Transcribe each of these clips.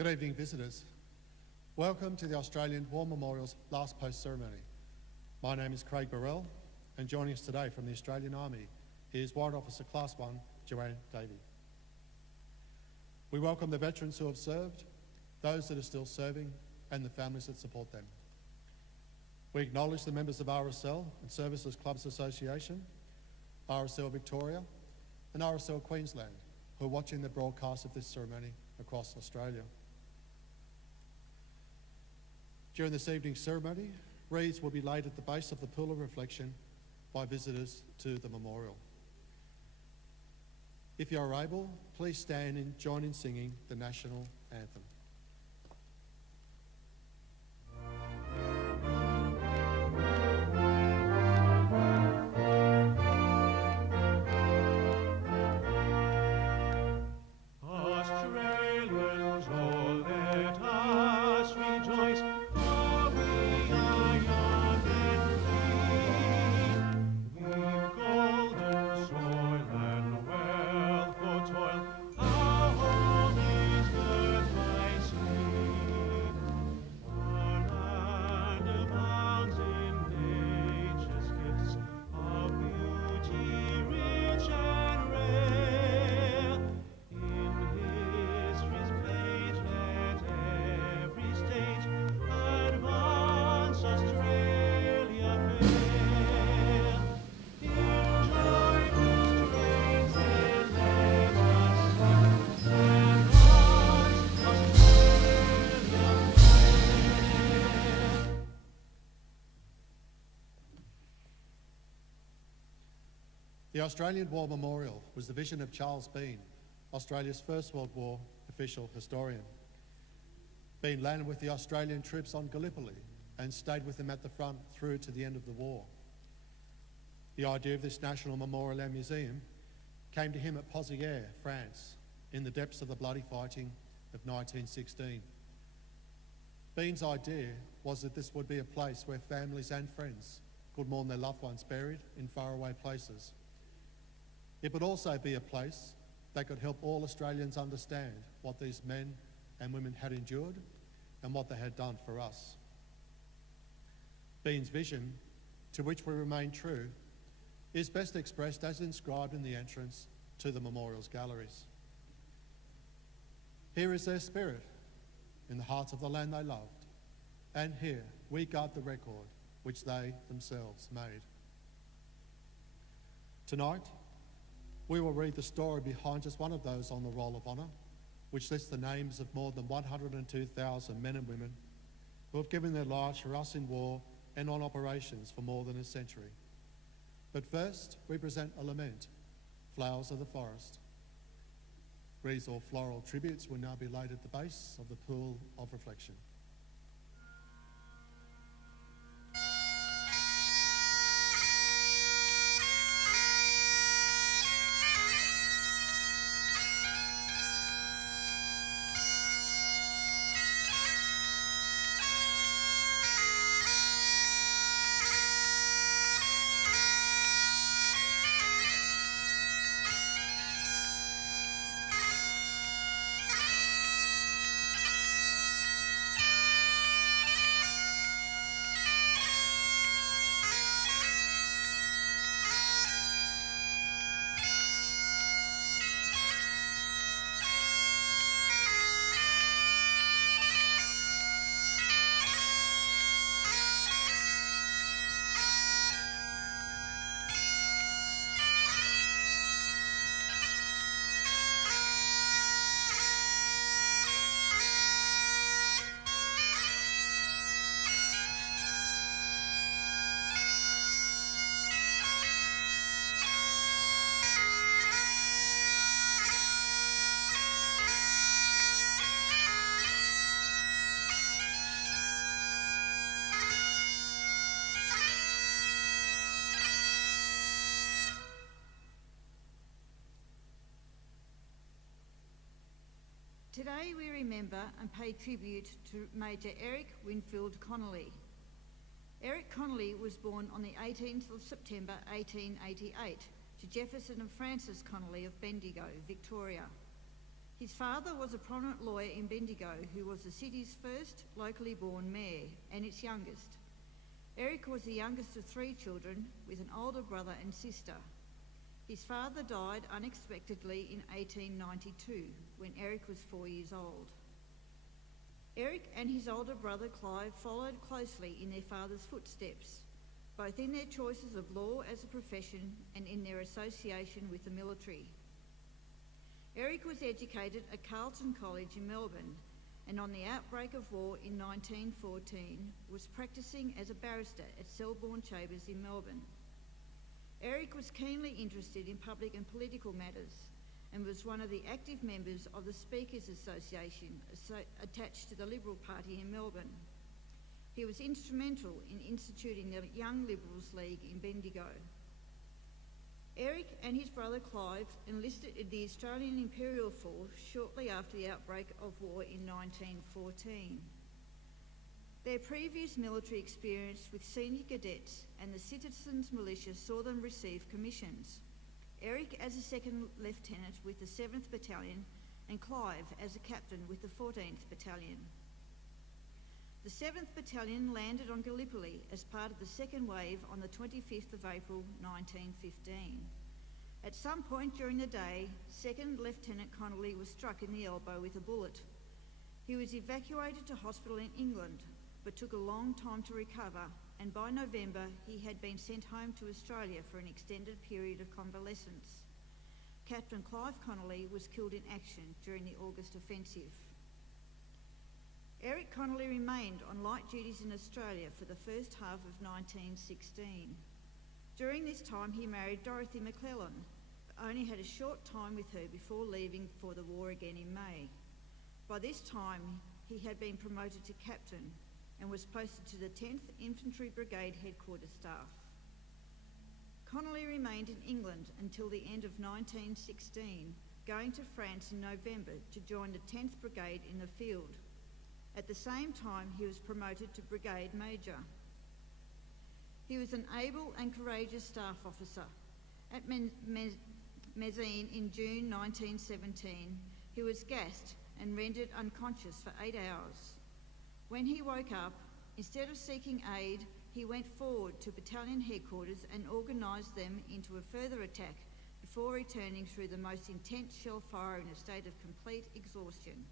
Good evening, visitors. Welcome to the Australian War Memorial's last post ceremony. My name is Craig Burrell, and joining us today from the Australian Army is Warrant Officer Class 1, Joanne Davey. We welcome the veterans who have served, those that are still serving, and the families that support them. We acknowledge the members of RSL and Services Clubs Association, RSL Victoria, and RSL Queensland, who are watching the broadcast of this ceremony across Australia. During this evening's ceremony, wreaths will be laid at the base of the pool of reflection by visitors to the memorial. If you are able, please stand and join in singing the national anthem. The Australian War Memorial was the vision of Charles Bean, Australia's First World War official historian. Bean landed with the Australian troops on Gallipoli and stayed with them at the front through to the end of the war. The idea of this National Memorial and Museum came to him at Pozières, France, in the depths of the bloody fighting of 1916. Bean's idea was that this would be a place where families and friends could mourn their loved ones buried in faraway places. It would also be a place that could help all Australians understand what these men and women had endured and what they had done for us. Bean's vision, to which we remain true, is best expressed as inscribed in the entrance to the memorial's galleries. Here is their spirit in the heart of the land they loved, and here we guard the record which they themselves made. Tonight, we will read the story behind just one of those on the Roll of Honour, which lists the names of more than 102,000 men and women who have given their lives for us in war and on operations for more than a century. But first, we present a lament, Flowers of the Forest. Wreaths or floral tributes will now be laid at the base of the pool of reflection. Today we remember and pay tribute to Major Eric Winfield Connelly. Eric Connelly was born on the 18th of September 1888 to Jefferson and Frances Connelly of Bendigo, Victoria. His father was a prominent lawyer in Bendigo who was the city's first locally born mayor and its youngest. Eric was the youngest of 3 children with an older brother and sister. His father died unexpectedly in 1892 when Eric was 4 years old. Eric and his older brother Clive followed closely in their father's footsteps, both in their choices of law as a profession and in their association with the military. Eric was educated at Carleton College in Melbourne, and on the outbreak of war in 1914 was practising as a barrister at Selborne Chambers in Melbourne. Eric was keenly interested in public and political matters and was one of the active members of the Speakers Association attached to the Liberal Party in Melbourne. He was instrumental in instituting the Young Liberals League in Bendigo. Eric and his brother Clive enlisted in the Australian Imperial Force shortly after the outbreak of war in 1914. Their previous military experience with senior cadets and the Citizens Militia saw them receive commissions. Eric as a second lieutenant with the 7th Battalion and Clive as a captain with the 14th Battalion. The 7th Battalion landed on Gallipoli as part of the second wave on the 25th of April 1915. At some point during the day, 2nd Lieutenant Connelly was struck in the elbow with a bullet. He was evacuated to hospital in England, but took a long time to recover, and by November he had been sent home to Australia for an extended period of convalescence. Captain Clive Connelly was killed in action during the August offensive. Eric Connelly remained on light duties in Australia for the first half of 1916. During this time he married Dorothy McClellan, but only had a short time with her before leaving for the war again in May. By this time he had been promoted to captain and was posted to the 10th Infantry Brigade headquarters staff. Connelly remained in England until the end of 1916, going to France in November to join the 10th Brigade in the field. At the same time, he was promoted to Brigade Major. He was an able and courageous staff officer. At Messines in June 1917, he was gassed and rendered unconscious for 8 hours. When he woke up, instead of seeking aid, he went forward to battalion headquarters and organised them into a further attack before returning through the most intense shell fire in a state of complete exhaustion.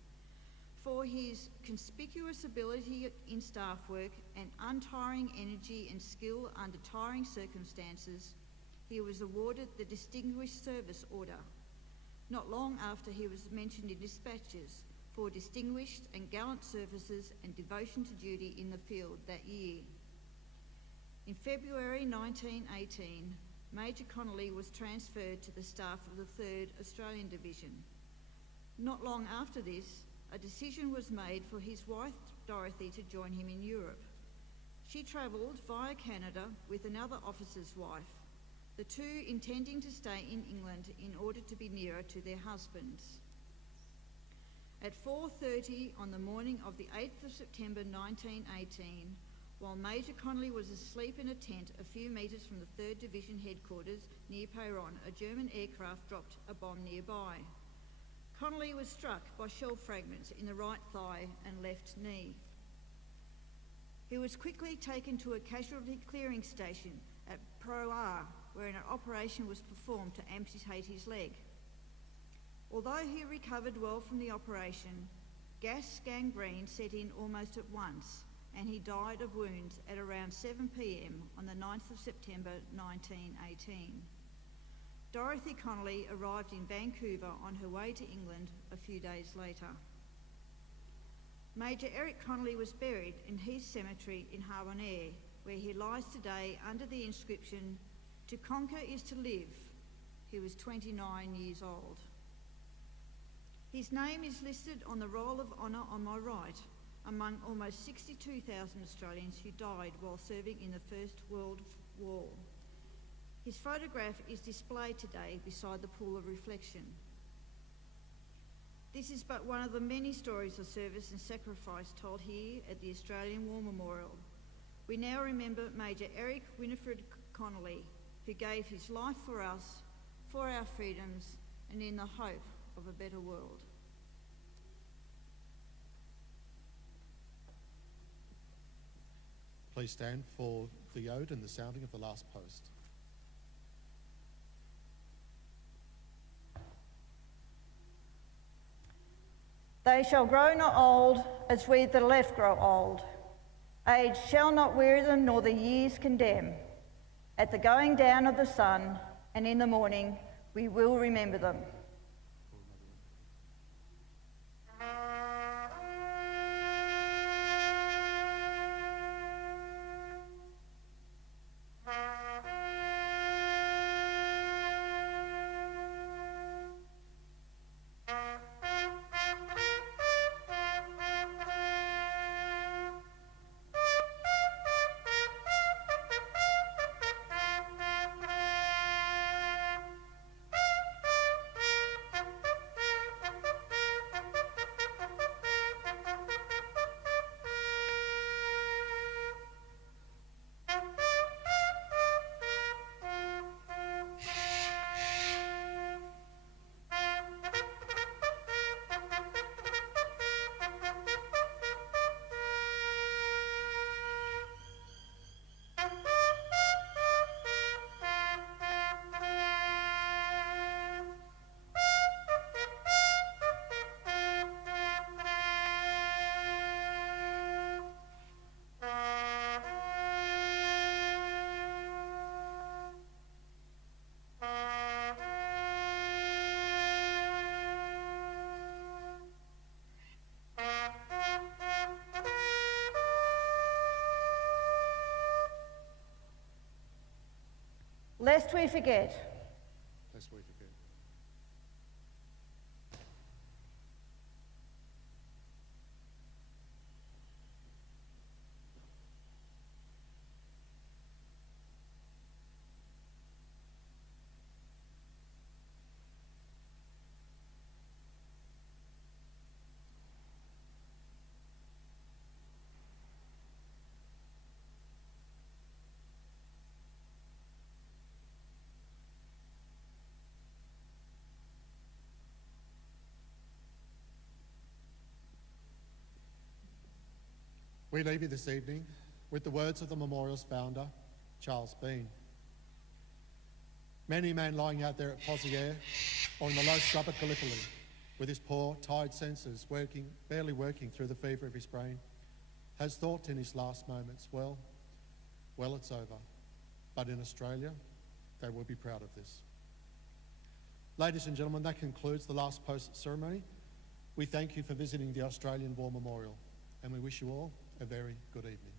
For his conspicuous ability in staff work and untiring energy and skill under tiring circumstances, he was awarded the Distinguished Service Order. Not long after, he was mentioned in dispatches for distinguished and gallant services and devotion to duty in the field that year. In February 1918, Major Connelly was transferred to the staff of the 3rd Australian Division. Not long after this, a decision was made for his wife Dorothy to join him in Europe. She travelled via Canada with another officer's wife, the two intending to stay in England in order to be nearer to their husbands. At 4:30 on the morning of the 8th of September 1918, while Major Connelly was asleep in a tent a few metres from the 3rd Division headquarters near Péron, a German aircraft dropped a bomb nearby. Connelly was struck by shell fragments in the right thigh and left knee. He was quickly taken to a casualty clearing station at Proar, where an operation was performed to amputate his leg. Although he recovered well from the operation, gas gangrene set in almost at once, and he died of wounds at around 7 p.m. on the 9th of September 1918. Dorothy Connelly arrived in Vancouver on her way to England a few days later. Major Eric Connelly was buried in Heath Cemetery in Harbonniere, where he lies today under the inscription, "To conquer is to live." He was 29 years old. His name is listed on the Roll of Honour on my right, among almost 62,000 Australians who died while serving in the First World War. His photograph is displayed today beside the pool of reflection. This is but one of the many stories of service and sacrifice told here at the Australian War Memorial. We now remember Major Eric Winfield Connelly, who gave his life for us, for our freedoms, and in the hope of a better world. Please stand for the ode and the sounding of the last post. They shall grow not old as we that are left grow old. Age shall not weary them, nor the years condemn. At the going down of the sun and in the morning, we will remember them. Lest we forget. Lest we forget. We leave you this evening with the words of the memorial's founder, Charles Bean. Many a man lying out there at Poziere or in the low scrub at Gallipoli with his poor, tired senses barely working through the fever of his brain, has thought in his last moments, well, it's over. But in Australia, they will be proud of this. Ladies and gentlemen, that concludes the last post ceremony. We thank you for visiting the Australian War Memorial, and we wish you all a very good evening.